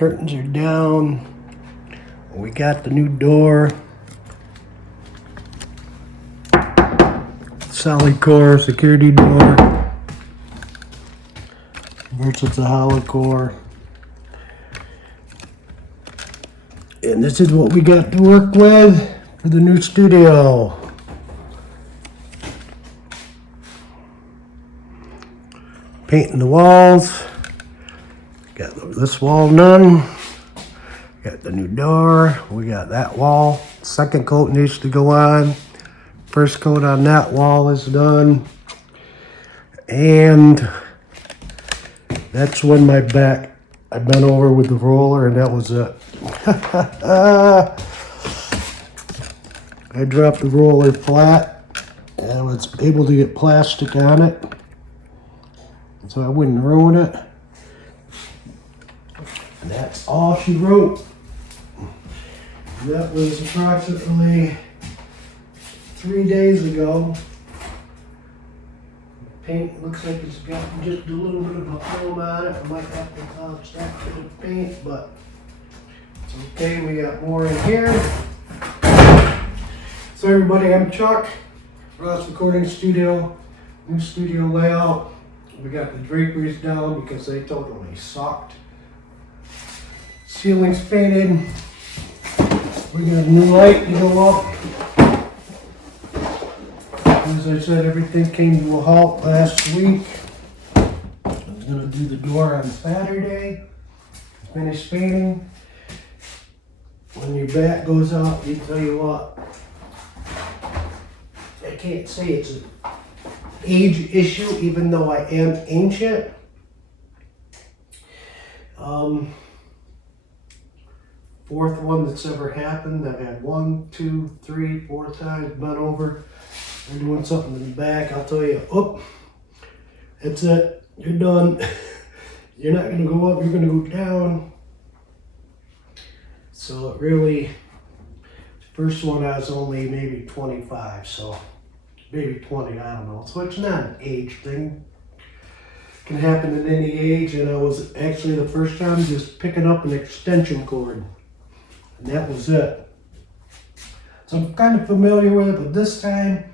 Curtains are down. We got the new door. Solid core security door. Versus a hollow core. And this is what we got to work with for the new studio. Painting the walls. Got this wall done. Got the new door. We got that wall. Second coat needs to go on. First coat on that wall is done. And that's when my back, I bent over with the roller and that was it. I dropped the roller flat and I was able to get plastic on it so I wouldn't ruin it. And that's all she wrote. That was approximately 3 days ago. Paint looks like it's got just a little bit of a film on it. I might have to touch that bit of paint, but it's okay. We got more in here. So everybody, I'm Chuck, Ross Recording Studio, new studio layout. We got the draperies down because they totally sucked. Ceiling's painted. We got a new light to go up. As I said, everything came to a halt last week. I was gonna do the door on Saturday. Finish painting. When your back goes out, you tell you what, I can't say it's an age issue, even though I am ancient. Fourth one that's ever happened. I've had 1, 2, 3, 4 times bent over. They're doing something in the back. I'll tell you, oh, that's it. You're done. You're not going to go up. You're going to go down. So it really, the first one I was only maybe 25, so maybe 20, I don't know. So it's not an age thing. It can happen at any age, and I was actually the first time just picking up an extension cord. And that was it. So I'm kind of familiar with it, but this time,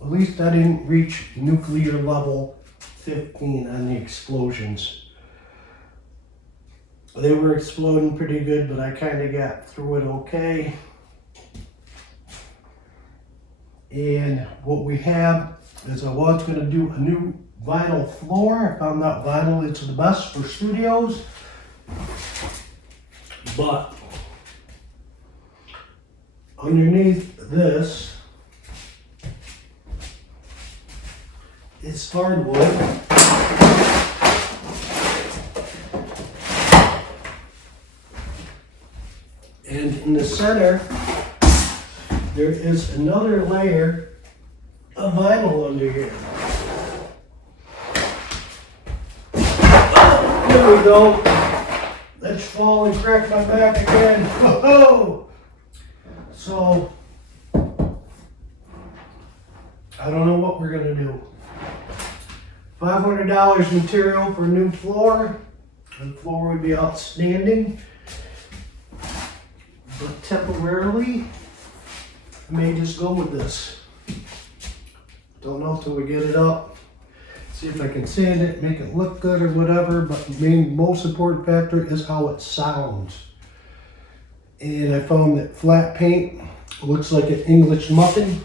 at least I didn't reach nuclear level 15 on the explosions. They were exploding pretty good, but I kind of got through it okay. And what we have is I was going to do a new vinyl floor. I found out vinyl is the best for studios. But underneath this is hardwood. And in the center, there is another layer of vinyl under here. Oh, there we go. Let's fall and crack my back again. Oh! So, I don't know what we're gonna do. $500 material for a new floor. The floor would be outstanding. But temporarily, I may just go with this. Don't know till we get it up. See if I can sand it, make it look good or whatever, but the most important factor is how it sounds. And I found that flat paint looks like an English muffin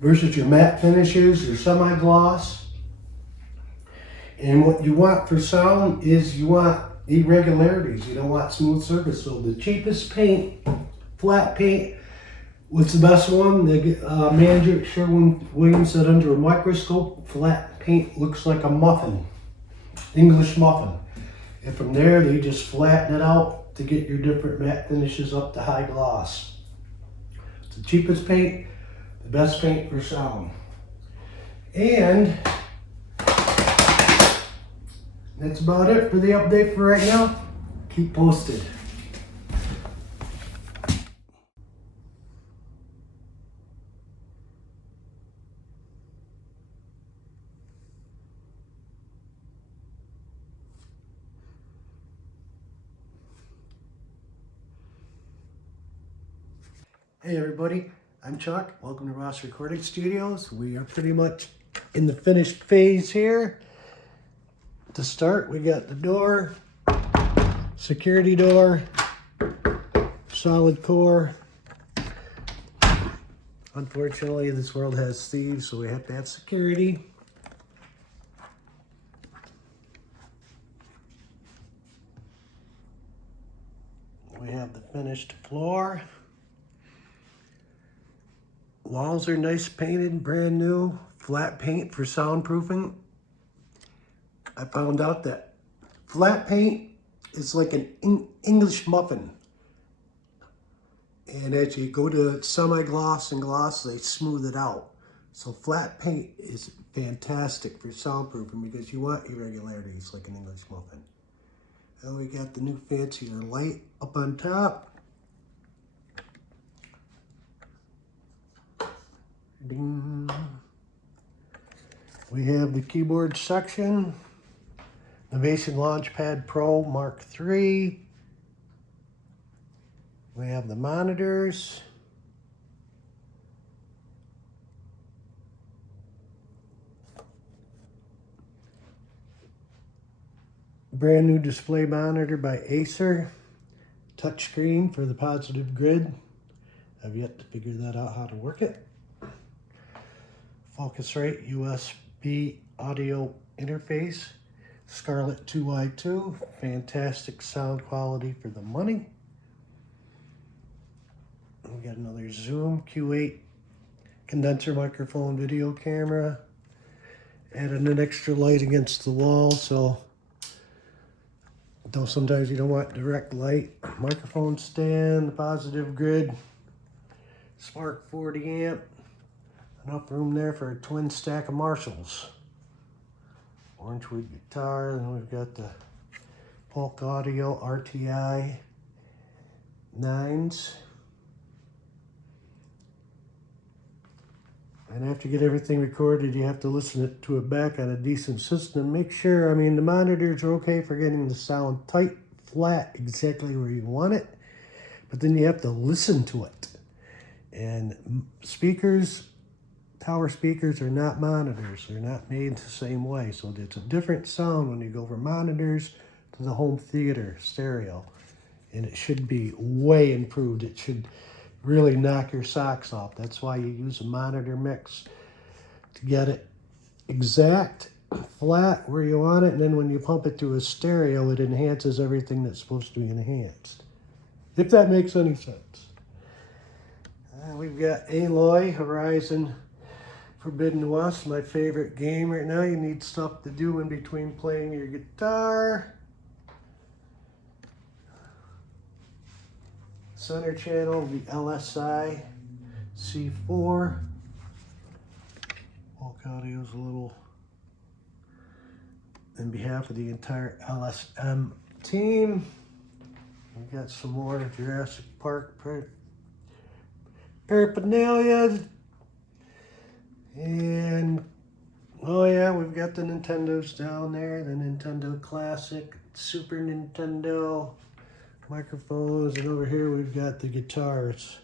versus your matte finishes, your semi-gloss. And what you want for sound is you want irregularities. You don't want smooth surface. So the cheapest paint, flat paint, what's the best one? The manager at Sherwin-Williams said under a microscope, flat paint looks like a muffin, English muffin. And from there, they just flatten it out to get your different matte finishes up to high gloss. It's the cheapest paint, the best paint for sound. And that's about it for the update for right now. Keep posted. Hey everybody, I'm Chuck. Welcome to Ross Recording Studios. We are pretty much in the finished phase here. To start, we got the door, security door, solid core. Unfortunately, this world has thieves, so we have to have security. We have the finished floor. Walls are nice painted, brand new, flat paint for soundproofing. I found out that flat paint is like an English muffin. And as you go to semi-gloss and gloss, they smooth it out. So flat paint is fantastic for soundproofing because you want irregularities like an English muffin. And we got the new fancier light up on top. Ding. We have the keyboard section, Novation Launchpad Pro Mark III. We have the monitors. Brand new display monitor by Acer. Touchscreen for the positive grid. I've yet to figure that out how to work it. Focusrite USB audio interface. Scarlett 2i2. Fantastic sound quality for the money. We got another Zoom Q8 condenser microphone video camera. Added an extra light against the wall, so though sometimes you don't want direct light. Microphone stand, positive grid, Spark 40 amp. Enough room there for a twin stack of Marshalls. Orangewood guitar, and we've got the Polk Audio RTI 9s. And after you get everything recorded, you have to listen to it back on a decent system. Make sure, the monitors are okay for getting the sound tight, flat, exactly where you want it. But then you have to listen to it. And speakers, tower speakers are not monitors. They're not made the same way. So it's a different sound when you go from monitors to the home theater stereo. And it should be way improved. It should really knock your socks off. That's why you use a monitor mix to get it exact, flat where you want it, and then when you pump it to a stereo, it enhances everything that's supposed to be enhanced. If that makes any sense. We've got Aloy Horizon Forbidden West, my favorite game right now. You need stuff to do in between playing your guitar. Center channel, the LSI C4. Polk Audio's a little, in behalf of the entire LSM team. We got some more Jurassic Park paraphernalia. And, oh yeah, we've got the Nintendos down there. The Nintendo Classic, Super Nintendo microphones, and over here we've got the guitars.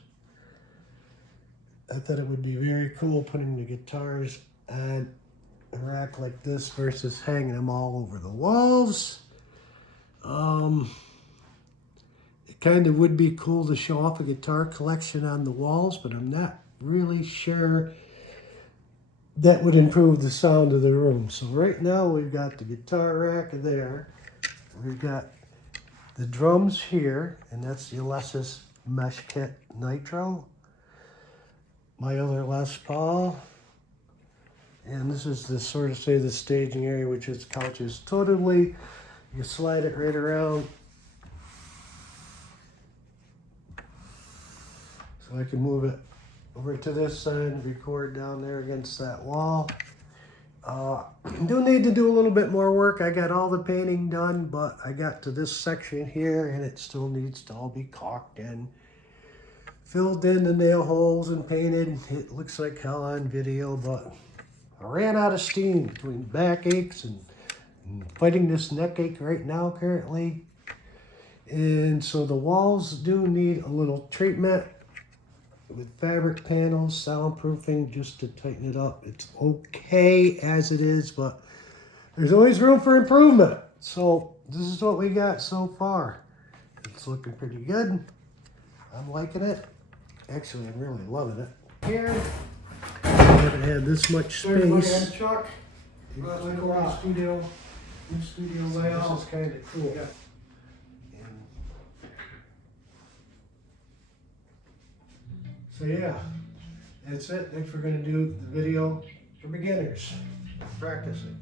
I thought it would be very cool putting the guitars on a rack like this versus hanging them all over the walls. It kind of would be cool to show off a guitar collection on the walls, but I'm not really sure that would improve the sound of the room. So right now we've got the guitar rack there. We've got the drums here, and that's the Alessis Mesh Kit Nitro. My other Les Paul. And this is the sort of the staging area, which is couches totally. You slide it right around. So I can move it over to this side and record down there against that wall. Do need to do a little bit more work. I got all the painting done, but I got to this section here and it still needs to all be caulked and filled in the nail holes and painted. It looks like hell on video, but I ran out of steam between back aches and fighting this neck ache right now currently. And so the walls do need a little treatment. with fabric panels, soundproofing, just to tighten it up. It's okay as it is, but there's always room for improvement. So this is what we got so far. It's looking pretty good. I'm liking it. Actually, I'm really loving it. Here, I haven't had this much space. Chuck, New studio layout. This is kind of cool. Yeah. So yeah, that's it. Next we're going to do the video for beginners. Practicing.